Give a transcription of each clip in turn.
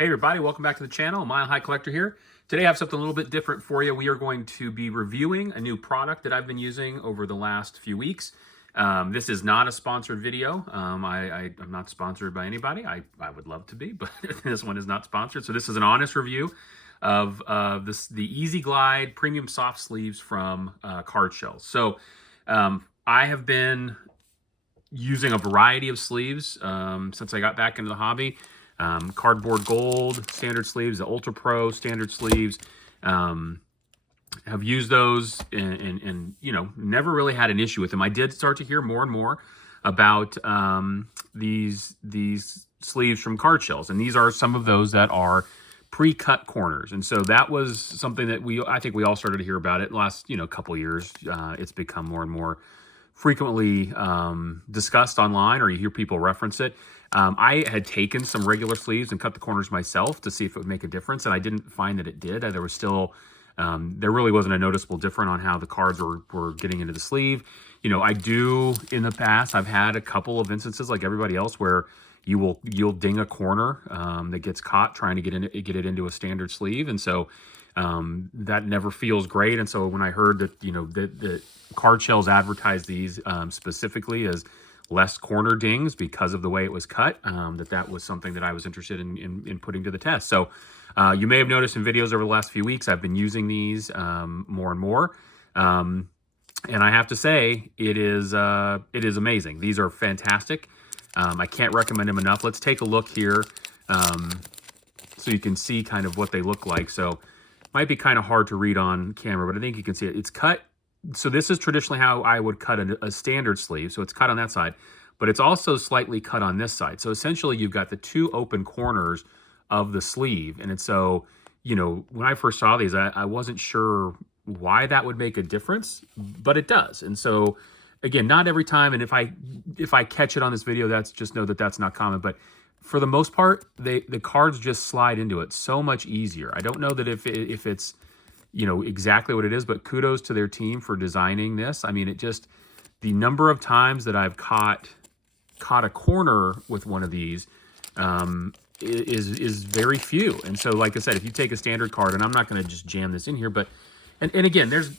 Hey everybody, welcome back to the channel. Mile High Collector here. Today I have something a little bit different for you. We are going to be reviewing a new product that I've been using over the last few weeks. This is not a sponsored video. I'm not sponsored by anybody. I would love to be, but this one is not sponsored. So this is an honest review of the Easyglide Premium Soft Sleeves from Card Shellz. So I have been using a variety of sleeves since I got back into the hobby. Cardboard gold standard sleeves, the Ultra Pro standard sleeves. Have used those and you know, never really had an issue with them. I did start to hear more and more about these sleeves from Card Shellz, and these are some of those that are pre-cut corners. And so that was something that I think we all started to hear about it in the last couple years. It's become more and more frequently discussed online, or you hear people reference it. I had taken some regular sleeves and cut the corners myself to see if it would make a difference, and I didn't find that it did. There was still, there really wasn't a noticeable difference on how the cards were getting into the sleeve. I do, in the past, I've had a couple of instances like everybody else where you'll ding a corner that gets caught trying to get it into a standard sleeve, and so that never feels great. And so when I heard that that Card Shellz advertised these specifically as less corner dings because of the way it was cut, that was something that I was interested in putting to the test. So you may have noticed in videos over the last few weeks, I've been using these more and more. And I have to say, it is amazing. These are fantastic. I can't recommend them enough. Let's take a look here so you can see kind of what they look like. So it might be kind of hard to read on camera, but I think you can see it. It's cut. So this is traditionally how I would cut a standard sleeve. So it's cut on that side, but it's also slightly cut on this side. So essentially you've got the two open corners of the sleeve. And it's so, when I first saw these, I wasn't sure why that would make a difference, but it does. And so again, not every time. And if I catch it on this video, just know that that's not common, but for the most part, the cards just slide into it so much easier. I don't know that if it's, exactly what it is, but kudos to their team for designing this. I mean, the number of times that I've caught a corner with one of these is very few. And so, like I said, if you take a standard card, and I'm not going to just jam this in here, but, and again, there's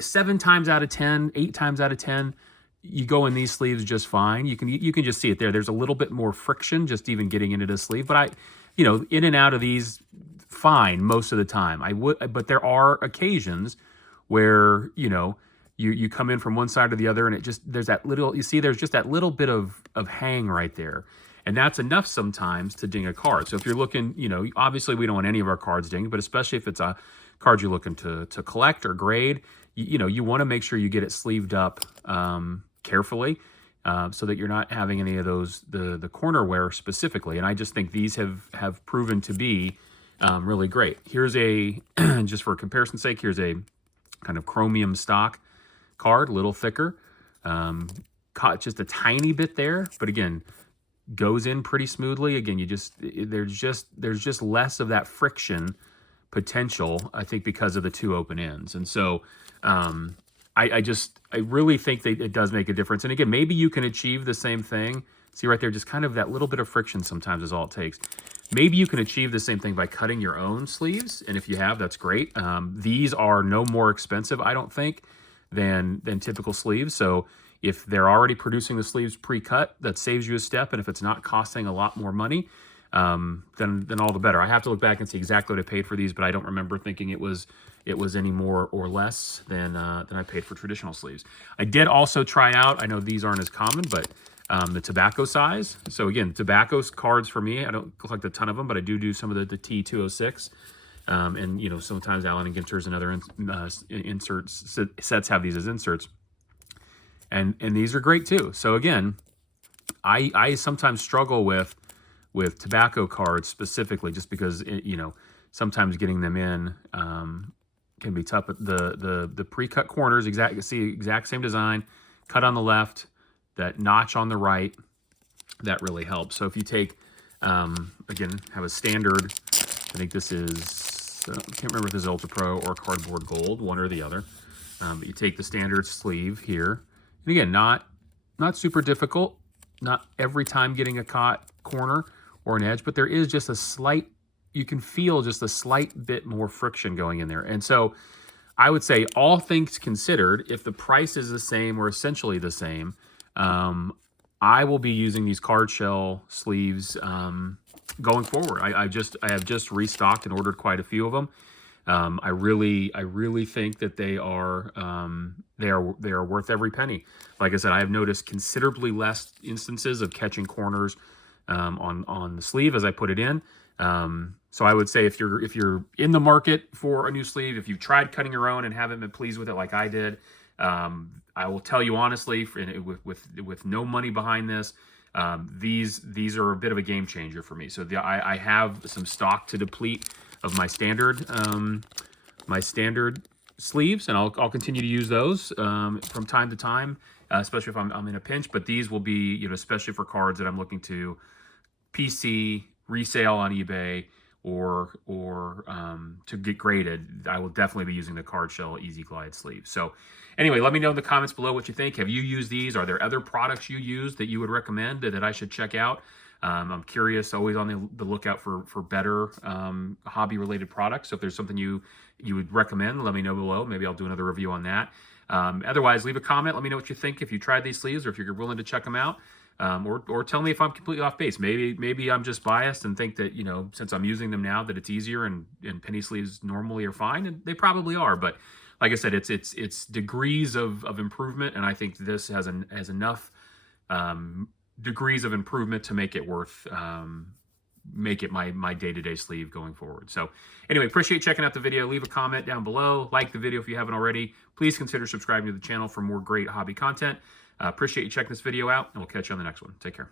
7 times out of 10, 8 times out of 10, you go in these sleeves just fine. You can just see it there. There's a little bit more friction just even getting into the sleeve, but in and out of these, fine most of the time. But there are occasions where you come in from one side or the other, and there's that little, there's just that little bit of hang right there, and that's enough sometimes to ding a card. So if you're looking, obviously we don't want any of our cards dinged, but especially if it's a card you're looking to collect or grade, you want to make sure you get it sleeved up carefully, so that you're not having any of those the corner wear specifically. And I just think these have proven to be really great. Here's just for comparison's sake, here's a kind of chromium stock card, a little thicker, caught just a tiny bit there, but again, goes in pretty smoothly. Again, there's just less of that friction potential, I think, because of the two open ends. And so I really think that it does make a difference. And again, maybe you can achieve the same thing. See right there, just kind of that little bit of friction sometimes is all it takes. Maybe you can achieve the same thing by cutting your own sleeves, and if you have, that's great. These are no more expensive, I don't think, than typical sleeves. So if they're already producing the sleeves pre-cut, that saves you a step, and if it's not costing a lot more money, then all the better. I have to look back and see exactly what I paid for these, but I don't remember thinking it was any more or less than I paid for traditional sleeves. I did also try out, I know these aren't as common, but the tobacco size. So again, tobacco cards for me, I don't collect a ton of them, but I do some of the T206. And sometimes Allen & Ginter's and other inserts sets have these as inserts. And these are great too. So again, I sometimes struggle with tobacco cards specifically, just because sometimes getting them in can be tough. But the pre-cut corners, exact same design, cut on the left, that notch on the right, that really helps. So if you take, again, have a standard, I think this is, I can't remember if this is Ultra Pro or Cardboard Gold, one or the other. But you take the standard sleeve here. And again, not super difficult, not every time getting a caught corner or an edge, but there is just a slight you can feel just a slight bit more friction going in there. And so I would say, all things considered, if the price is the same or essentially the same, I will be using these Card Shell sleeves going forward. I have just restocked and ordered quite a few of them. I really think that they are worth every penny. Like I said, I have noticed considerably less instances of catching corners on the sleeve as I put it in. So I would say, if you're in the market for a new sleeve, if you've tried cutting your own and haven't been pleased with it like I did, I will tell you honestly, with no money behind this, these are a bit of a game changer for me. So I have some stock to deplete of my standard sleeves, and I'll continue to use those from time to time, especially if I'm in a pinch. But these will be, you know, especially for cards that I'm looking to PC, resale on eBay, or to get graded. I will definitely be using the Card Shell Easyglide sleeve. So anyway, let me know in the comments below what you think. Have you used these? Are there other products you use that you would recommend that I should check out? I'm curious, always on the lookout for better hobby-related products. So if there's something you would recommend, let me know below. Maybe I'll do another review on that. Otherwise, leave a comment. Let me know what you think, if you tried these sleeves, or if you're willing to check them out. Or tell me if I'm completely off base. Maybe I'm just biased and think that, you know, since I'm using them now, that it's easier, and penny sleeves normally are fine, and they probably are. But like I said, it's degrees of improvement, and I think this has enough degrees of improvement to make it worth make it my day-to-day sleeve going forward. So anyway, appreciate checking out the video. Leave a comment down below. Like the video if you haven't already. Please consider subscribing to the channel for more great hobby content. Appreciate you checking this video out, and we'll catch you on the next one. Take care.